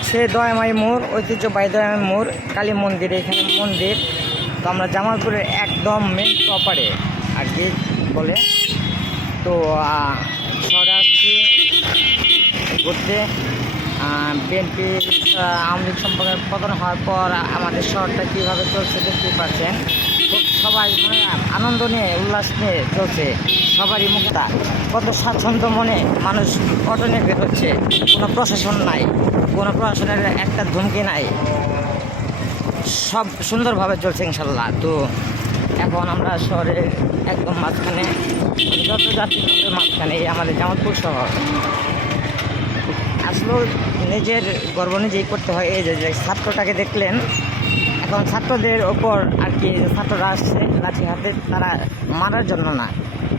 হচ্ছে দয়ামাই মোড়, ঐতিহ্যবাহী দয়ামাই মোড়, কালী মন্দির, এখানে মন্দির। তো আমরা জামালপুরের একদম মেন প্রপারে আর কি বলে? তো শহরে আসছি। ঘুরতে। বিএনপি আওয়ামী লীগ সম্পর্কে পতন হওয়ার পর আমাদের শহরটা কীভাবে চলছে দেখতেই পাচ্ছেন। খুব সবাই মনে আনন্দ নিয়ে, উল্লাস নিয়ে চলছে। সবারই মুক্তা কত স্বাচ্ছন্দ্য মনে মানুষ অটো নিয়ে বেরোচ্ছে কোনো প্রশাসন নাই, কোনো প্রশাসনের একটা ধুমকি নাই। সব সুন্দরভাবে চলছে ইনশাল্লাহ। তো এখন আমরা শহরের একদম মাঝখানে, যত যাত্রী মাঝখানে এই আমাদের জামালপুর শহর। আসলেও নিজের গর্ব নিজেই করতে হয়। এই যে ছাত্রটাকে দেখলেন এখন ছাত্রদের ওপর আর কি ছাত্ররা আসছে লাঠি হাতে তারা মারার জন্য না।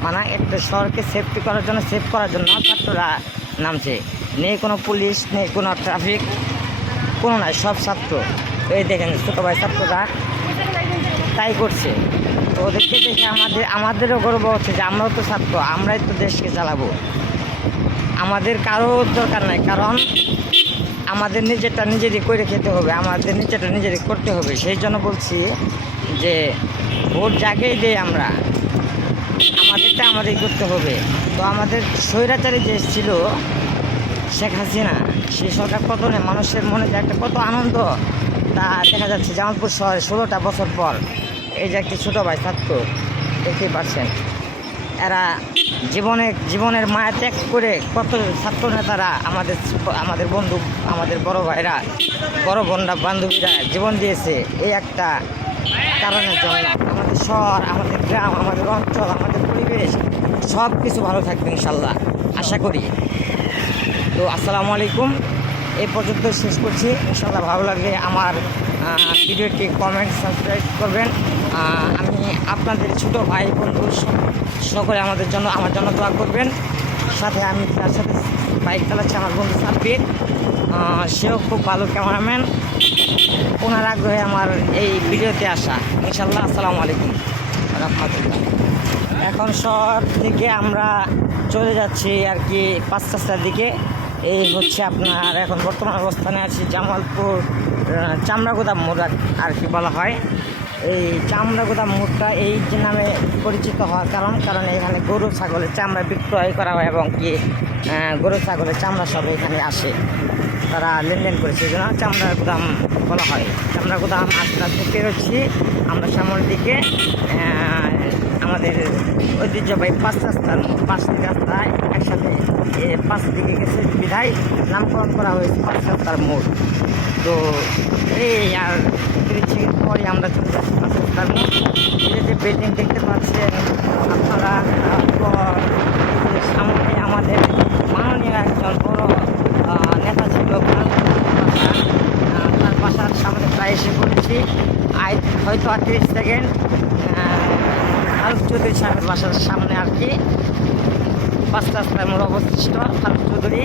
মানে একটা শহরকে সেফটি করার জন্য সেভ করার জন্য ছাত্ররা নামছে। নেই কোনো পুলিশ, নেই কোনো ট্রাফিক কোনো নাই, সব ছাত্র। এই দেখেন ছোটো ভাই ছাত্ররা তাই করছে। তো ওদেরকে দেখে আমাদের, আমাদেরও গর্ব হচ্ছে যে আমরাও তো ছাত্র, আমরাই তো দেশকে চালাবো। আমাদের কারও দরকার নাই, কারণ আমাদের নিজেরটা নিজেরই করে খেতে হবে, আমাদের নিজেরটা নিজেরই করতে হবে। সেই জন্য বলছি যে ভোট জাগেই দেই আমরা। আমাদেরটা আমাদেরই করতে হবে। তো আমাদের স্বৈরাচারী যে ছিল, শেখ হাসিনা সেই সরকার পতনে মানুষের মনে যে একটা কত আনন্দ, তা দেখা যাচ্ছে জামালপুর শহরে ষোলোটা বছর পর এই যে একটি ছোটো ভাই ছাত্র, দেখতেই পাচ্ছেন। এরা জীবনে, জীবনের মায়া ত্যাগ করে কত ছাত্র নেতারা আমাদের আমাদের বন্ধু, আমাদের বড় ভাইরা, বড় বোনরা, বান্ধবীরা জীবন দিয়েছে, এই একটা কারণের জন্য। আমাদের শহর, আমাদের গ্রাম, আমাদের অঞ্চল, আমাদের পরিবেশ সব কিছু ভালো থাকবে ইনশাল্লাহ। আশা করি। তো আসসালামু আলাইকুম। এই পর্যন্ত শেষ করছি। ইনশাল্লাহ ভালো লাগলে আমার ভিডিওটি কমেন্ট, সাবস্ক্রাইব করবেন। আমি আপনাদের ছোট ভাই, বন্ধু সকলে আমাদের জন্য, আমার জন্য দোয়া করবেন। সাথে আমি তার সাথে বাইক চালাচ্ছি আমার বন্ধু সাব্বির। সেও খুব ভালো ক্যামেরাম্যান। ওনার আগ্রহে আমার এই ভিডিওতে আসা। ইনশাল্লাহ আসসালামু আলাইকুম রহমতুল্লাহ। এখন শহর থেকে আমরা চলে যাচ্ছি আর কি পাঁচ রাস্তার দিকে। এই হচ্ছে আপনার এখন বর্তমান অবস্থানে আছি জামালপুর চামড়াগোদা মোড় আর কি বলা হয়। এই চামড়া চামড়াগোদা মোড়টা এই যে নামে পরিচিত হওয়ার কারণ কারণ এখানে গরু, ছাগলের চামড়া বিক্রয় করা হয় এবং কি গরু, ছাগলের চামড়া সব এখানে আসে। তারা লেনদেন করেছে এই জন্য চামড়ার গুদাম বলা হয়। চামড়া গুদাম আস্তে আস্তে পেরোচ্ছি। আমরা সামনের দিকে আমাদের ঐতিহ্যবাহী পাঁচ রাস্তার পাঁচ রাস্তায় একসাথে পাঁচ দিকে গেছে বিধায় নামকরণ করা হয়েছে পাঁচ রাস্তার মোড়। তো এই আর আমরা চলে যাচ্ছি রাস্তার এই যে বিল্ডিং দেখতে পাচ্ছেন, আপনারা সামনে আমাদের মাননীয় একজন বড় নেতা ছিল তার বাসার সামনে প্রায় এসে পড়েছি। আই হয়তো আর তিরিশ সেকেন্ড ফারুক চৌধুরী সাহেবের বাসার সামনে আর কি। পাঁচ রাস্তায় মোড় অবশিষ্ট ফারুক চৌধুরী।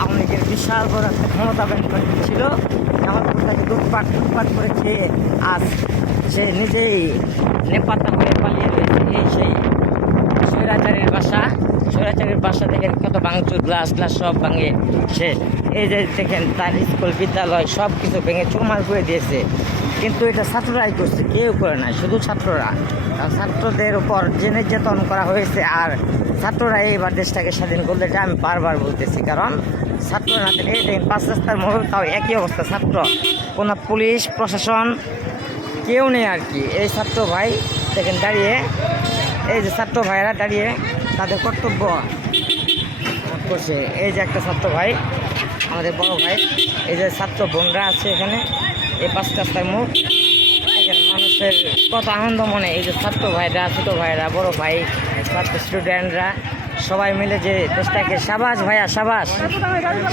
আওয়ামী লীগের বিশাল বড় একটা ক্ষমতা ব্যাংক ছিল লুটপাট লুটপাট করে খেয়ে আজ সে নিজেই নেপাতা হয়ে পালিয়ে রয়েছে। এই সেই স্বৈরাচারের বাসা স্বৈরাচারের বাসা দেখেন কত ভাঙচুর, গ্লাস গ্লাস সব ভাঙে সে। এই যে দেখেন তার স্কুল, বিদ্যালয় সব কিছু ভেঙে চুরমার করে দিয়েছে। কিন্তু এটা ছাত্ররাই করছে, কেউ করে না শুধু ছাত্ররা। ছাত্রদের উপর যে নির্যাতন করা হয়েছে, আর ছাত্ররা এইবার দেশটাকে স্বাধীন করলে এটা আমি বারবার বলতেছি। কারণ ছাত্ররা থাকলে এই দেখেন পাঁচ রাস্তার মোড় তাও একই অবস্থা, ছাত্র। কোনো পুলিশ, প্রশাসন, কেউ নেই আর কি। এই ছাত্র ভাই, দেখেন দাঁড়িয়ে, এই যে ছাত্র ভাইয়েরা দাঁড়িয়ে তাদের কর্তব্য। করছে, এই যে একটা ছাত্র ভাই, আমাদের বড় ভাই, এই যে ছাত্র বোনরা আছে এখানে, এই পাঁচ রাস্তার মুখ মানুষের কত আনন্দ মনে, এই যে ছাত্র ভাইরা, ছোটো ভাইরা বড় ভাই, ছাত্র স্টুডেন্টরা সবাই মিলে যে দেশটাকে সাবাস ভাইয়া, সাবাস।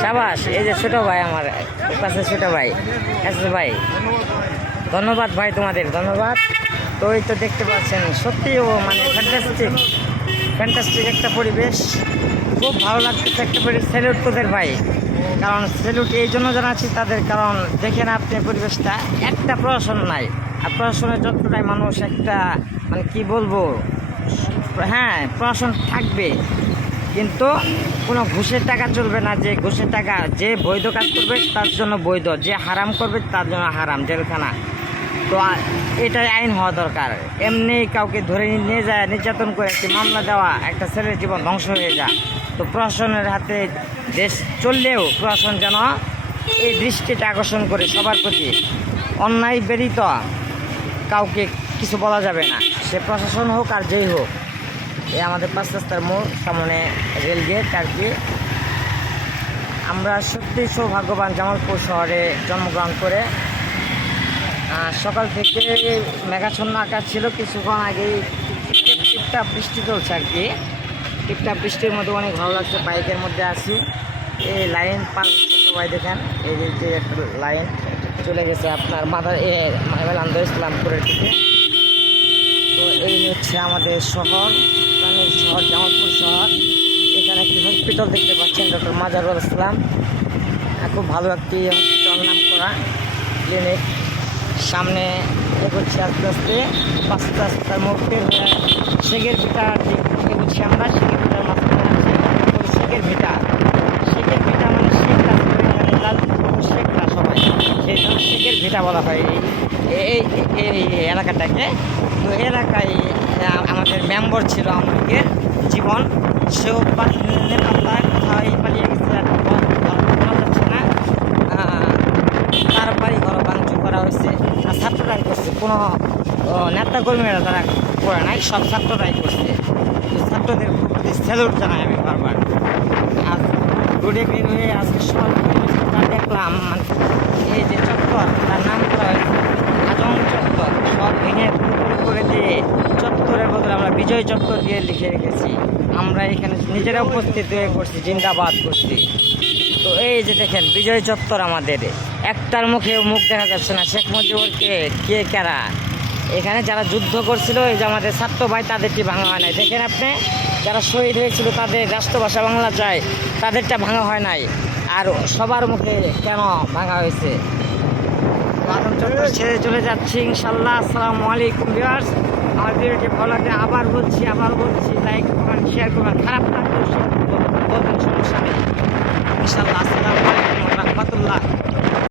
সাবাস, এই যে ছোট ভাই আমার পাশে ছোট ভাই, এস ভাই। ধন্যবাদ ভাই তোমাদের, ধন্যবাদ। তো এই তো দেখতে পাচ্ছেন, সত্যি ও মানে ফ্যান্টাস্টিক ফ্যান্টাস্টিক একটা পরিবেশ। খুব ভালো লাগতেছে একটা পরিবেশ। স্যালুট তোদের ভাই। কারণ স্যালুট এই জন্য জানাচ্ছি তাদের কারণ দেখেন আপনি পরিবেশটা। একটা প্রশাসন নাই। আর প্রশাসনের যতটাই মানুষ একটা মানে কি বলব হ্যাঁ প্রশাসন থাকবে। কিন্তু কোনো ঘুষের টাকা চলবে না, যে ঘুষের টাকা যে বৈধ কাজ করবে তার জন্য বৈধ, যে হারাম করবে তার জন্য হারাম, জেলখানা। তো এটাই আইন হওয়া দরকার। এমনি কাউকে ধরে নিয়ে যায়, নির্যাতন করে একটি মামলা দেওয়া, একটা ছেলের জীবন ধ্বংস হয়ে যায়। তো প্রশাসনের হাতে দেশ চললেও প্রশাসন যেন এই দৃষ্টিটা আকর্ষণ করে সবার প্রতি। অন্যায় বেরিত কাউকে কিছু বলা যাবে না। সে প্রশাসন হোক আর যেই হোক। এই আমাদের পাঁচ রাস্তার মোড়, সামনে রেল গেট আর কি। আমরা সত্যি সৌভাগ্যবান জামালপুর শহরে জন্মগ্রহণ করে। সকাল থেকে মেঘাচ্ছন্ন আকাশ ছিল, কিছুক্ষণ আগেই টিপ- টিপটাপ বৃষ্টি চলছে আর কি। টিপটাপ বৃষ্টির মধ্যে অনেক ভালো লাগছে, বাইকের মধ্যে আছি। এই লাইন পার সবাই দেখেন, এই যে একটা লাইন চলে গেছে আপনার মাদার এ মাহেলান্দ ইসলামপুরের দিকে। এই হচ্ছে আমাদের শহর প্রাণের শহর, জামালপুর শহর। এখানে একটি হসপিটাল দেখতে পাচ্ছেন ডক্টর মাজারুল ইসলাম। খুব ভালো একটি হসপিটাল নাম করা ক্লিনিক সামনে এগোচ্ছি আস্তে আস্তে পাঁচ রাস্তার মুখে শেখের ভিটা এগোচ্ছি আমরা, শেখের ভিটার মাঝখানে আছি। শেখের ভিটা। শেখের ভিটা মানে শেখরা শেখরা সবাই। সেই জন্য শেখের ভিটা বলা হয় এই এই এলাকাটাকে। এলাকায় আমাদের মেম্বার ছিল আমাদের জীবন। সেও পা- কোথায় পালিয়ে গেছে না। তার বাড়ি ঘর ভাঙচুর করা হয়েছে। আর ছাত্ররাই করছে। কোনো নেতা কর্মীরা তারা করে নাই, সব ছাত্ররাই করছে। ছাত্রদের প্রতি স্যালুট জানাই আমি বারবার। আর রোডে বের হয়ে আজকে সব দেখলাম মানে এই যে চত্বর, তার নাম করা হয়েছে আজম চত্বর সব ভেঙে পুরো করে দিয়ে চত্বরের বদলে আমরা বিজয় চত্বর দিয়ে লিখে রেখেছি। আমরা এখানে নিজেরা উপস্থিত হয়ে করছি জিন্দাবাদ করছি। তো এই যে দেখেন, বিজয় চত্বর আমাদের। একটার মুখে মুখ দেখা যাচ্ছে না। শেখ মুজিবুরকে কে? কারা? এখানে যারা যুদ্ধ করছিল, এই যে আমাদের ছাত্র ভাই, তাদেরটি ভাঙা হয় নাই। দেখেন আপনি, যারা শহীদ হয়েছিল, তাদের রাষ্ট্রভাষা বাংলা চায় তাদেরটা ভাঙা হয় নাই। আর সবার মুখে কেন ভাঙা হয়েছে? চত্বর ছেড়ে চলে যাচ্ছি ইনশাল্লাহ। আসসালামু আলাইকুম ভিউয়ার্স। আমার ভিডিওটি ভালো লাগলে আবার বলছি আবার বলছি লাইক কমেন্ট শেয়ার করবেন। খারাপ লাগলেও শেয়ার করবেন সমস্যা নেই। ইনশাল্লাহ আসসালামু আলাইকুম রহমতুল্লাহ।